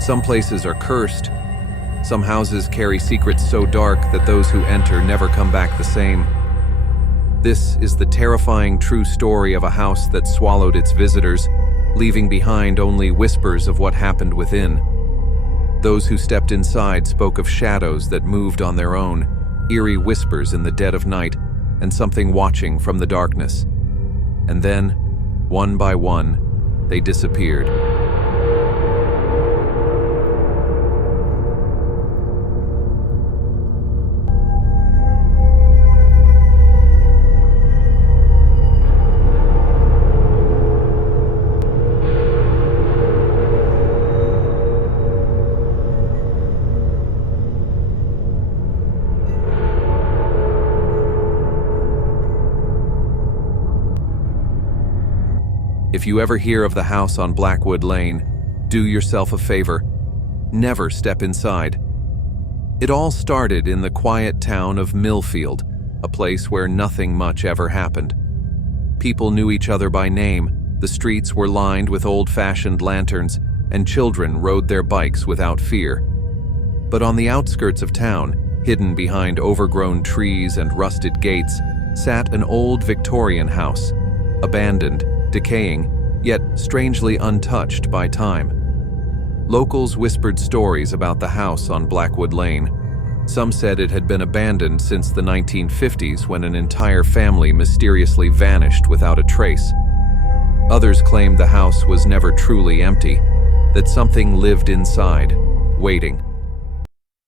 Some places are cursed. Some houses carry secrets so dark that those who enter never come back the same. This is the terrifying true story of a house that swallowed its visitors, leaving behind only whispers of what happened within. Those who stepped inside spoke of shadows that moved on their own, eerie whispers in the dead of night, and something watching from the darkness. And then, one by one, they disappeared. If you ever hear of the house on Blackwood Lane, do yourself a favor. Never step inside. It all started in the quiet town of Millfield, a place where nothing much ever happened. People knew each other by name, the streets were lined with old-fashioned lanterns, and children rode their bikes without fear. But on the outskirts of town, hidden behind overgrown trees and rusted gates, sat an old Victorian house, abandoned, decaying, yet strangely untouched by time. Locals whispered stories about the house on Blackwood Lane. Some said it had been abandoned since the 1950s when an entire family mysteriously vanished without a trace. Others claimed the house was never truly empty, that something lived inside, waiting.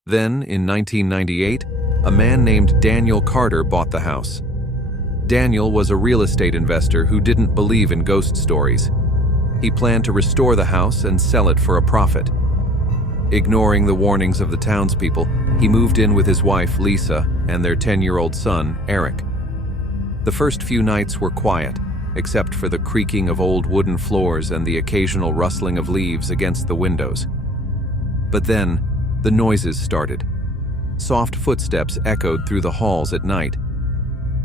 Then, in 1998, a man named Daniel Carter bought the house. Daniel was a real estate investor who didn't believe in ghost stories. He planned to restore the house and sell it for a profit. Ignoring the warnings of the townspeople, he moved in with his wife, Lisa, and their 10-year-old son, Eric. The first few nights were quiet, except for the creaking of old wooden floors and the occasional rustling of leaves against the windows. But then, the noises started. Soft footsteps echoed through the halls at night.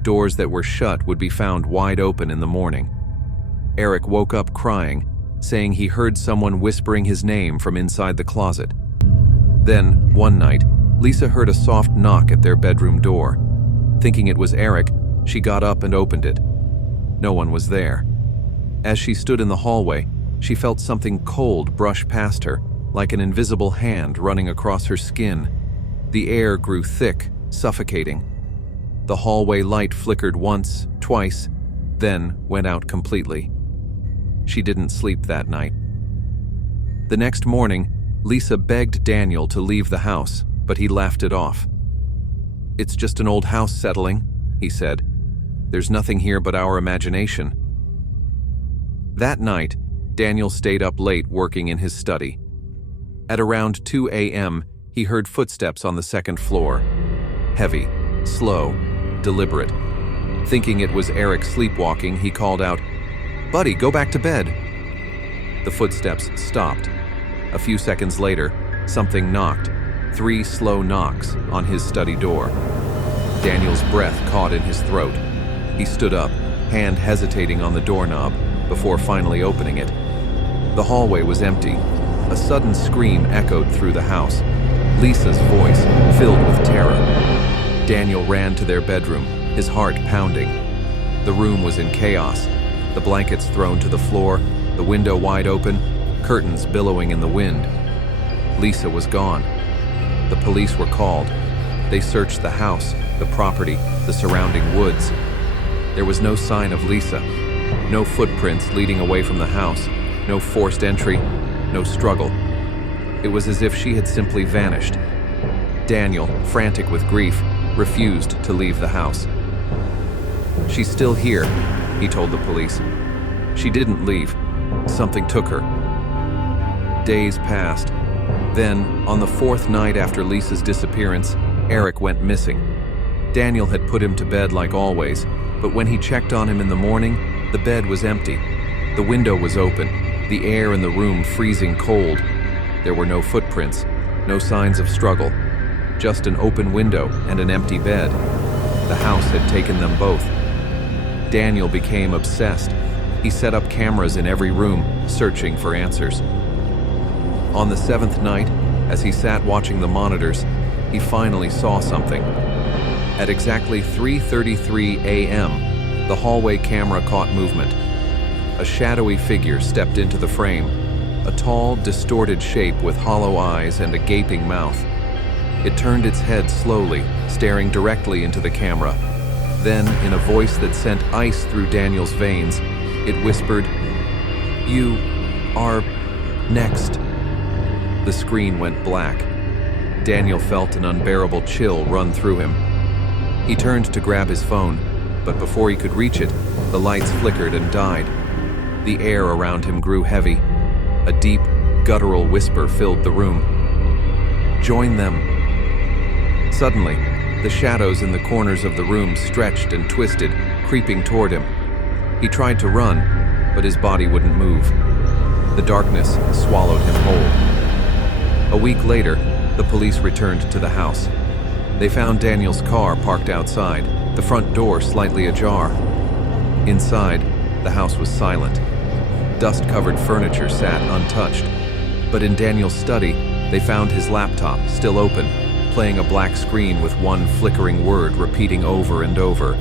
Doors that were shut would be found wide open in the morning. Eric woke up crying, saying he heard someone whispering his name from inside the closet. Then, one night, Lisa heard a soft knock at their bedroom door. Thinking it was Eric, she got up and opened it. No one was there. As she stood in the hallway, she felt something cold brush past her, like an invisible hand running across her skin. The air grew thick, suffocating. The hallway light flickered once, twice, then went out completely. She didn't sleep that night. The next morning, Lisa begged Daniel to leave the house, but he laughed it off. "It's just an old house settling," he said. "There's nothing here but our imagination." That night, Daniel stayed up late working in his study. At around 2 a.m., he heard footsteps on the second floor. Heavy, slow, deliberate. Thinking it was Eric sleepwalking, he called out, "Buddy, go back to bed." The footsteps stopped. A few seconds later, something knocked, 3 slow knocks on his study door. Daniel's breath caught in his throat. He stood up, hand hesitating on the doorknob, before finally opening it. The hallway was empty. A sudden scream echoed through the house. Lisa's voice filled with terror. Daniel ran to their bedroom, his heart pounding. The room was in chaos, the blankets thrown to the floor, the window wide open, curtains billowing in the wind. Lisa was gone. The police were called. They searched the house, the property, the surrounding woods. There was no sign of Lisa. No footprints leading away from the house, no forced entry, no struggle. It was as if she had simply vanished. Daniel, frantic with grief, refused to leave the house. "She's still here," he told the police. "She didn't leave. Something took her." Days passed. Then, on the 4th night after Lisa's disappearance, Eric went missing. Daniel had put him to bed like always, but when he checked on him in the morning, the bed was empty. The window was open, the air in the room freezing cold. There were no footprints, no signs of struggle, just an open window and an empty bed. The house had taken them both. Daniel became obsessed. He set up cameras in every room, searching for answers. On the seventh night, as he sat watching the monitors, he finally saw something. At exactly 3:33 a.m., the hallway camera caught movement. A shadowy figure stepped into the frame, a tall, distorted shape with hollow eyes and a gaping mouth. It turned its head slowly, staring directly into the camera. Then, in a voice that sent ice through Daniel's veins, it whispered, "You are next." The screen went black. Daniel felt an unbearable chill run through him. He turned to grab his phone, but before he could reach it, the lights flickered and died. The air around him grew heavy. A deep, guttural whisper filled the room. "Join them." Suddenly, the shadows in the corners of the room stretched and twisted, creeping toward him. He tried to run, but his body wouldn't move. The darkness swallowed him whole. A week later, the police returned to the house. They found Daniel's car parked outside, the front door slightly ajar. Inside, the house was silent. Dust-covered furniture sat untouched. But in Daniel's study, they found his laptop still open, playing a black screen with one flickering word repeating over and over,